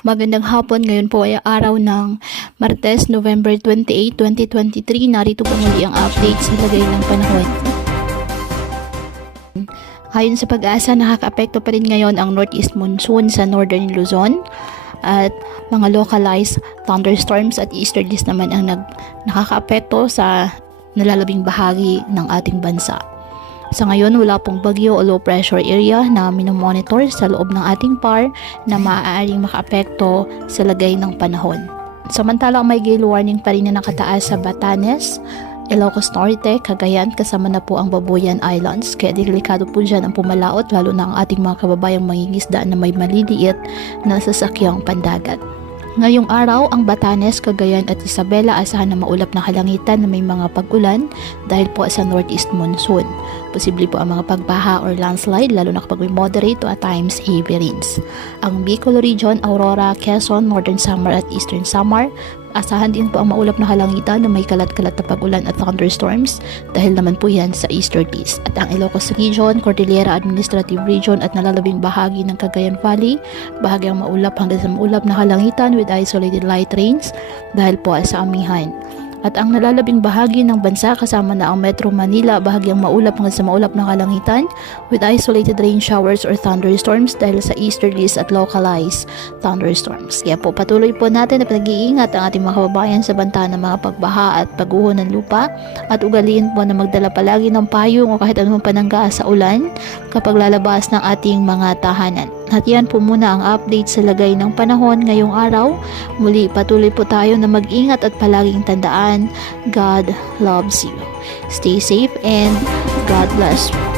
Magandang hapon, ngayon po ay araw ng Martes, November 28, 2023. Narito po muli ang update sa lagay ng panahon. Ayon sa Pag-asa, nakakaapekto pa rin ngayon ang northeast monsoon sa northern Luzon at mga localized thunderstorms at easterlies naman ang nakakaapekto sa nalalabing bahagi ng ating bansa. Sa ngayon, wala pong bagyo o low pressure area na minomonitor sa loob ng ating PAR na maaaring makaapekto sa lagay ng panahon. Samantalang may gale warning pa rin na nakataas sa Batanes, Ilocos Norte, Cagayan, kasama na po ang Babuyan Islands. Kaya delikado po dyan ang pumalaot, lalo na ang ating mga kababayang mangingisda na may maliliit na sasakyang pandagat. Ngayong araw, ang Batanes, Cagayan at Isabela asahan na maulap na kalangitan na may mga pag-ulan dahil po sa northeast monsoon. Posible po ang mga pagbaha or landslide lalo na kapag may moderate to at times heavy rains. Ang Bicol Region, Aurora, Quezon, Northern Samar at Eastern Samar, asahan din po ang maulap na kalangitan na may kalat-kalat na pag-ulan at thunderstorms dahil naman po yan sa easterlies. At ang Ilocos Region, Cordillera Administrative Region at nalalabing bahagi ng Cagayan Valley, bahagyang maulap hanggang sa maulap na kalangitan with isolated light rains dahil po sa amihan. At ang nalalabing bahagi ng bansa kasama na ang Metro Manila, bahagyang maulap hanggang sa maulap na kalangitan with isolated rain showers or thunderstorms dahil sa easterlies at localized thunderstorms. Kaya po patuloy po natin na pinag-iingat ang ating mga kababayan sa banta ng mga pagbaha at pagguho ng lupa at ugaliin po na magdala palagi ng payong o kahit anumang panangga sa ulan kapag lalabas ng ating mga tahanan. At yan po muna ang update sa lagay ng panahon ngayong araw. Muli patuloy po tayo na mag-ingat at palaging tandaan, God loves you. Stay safe and God bless you.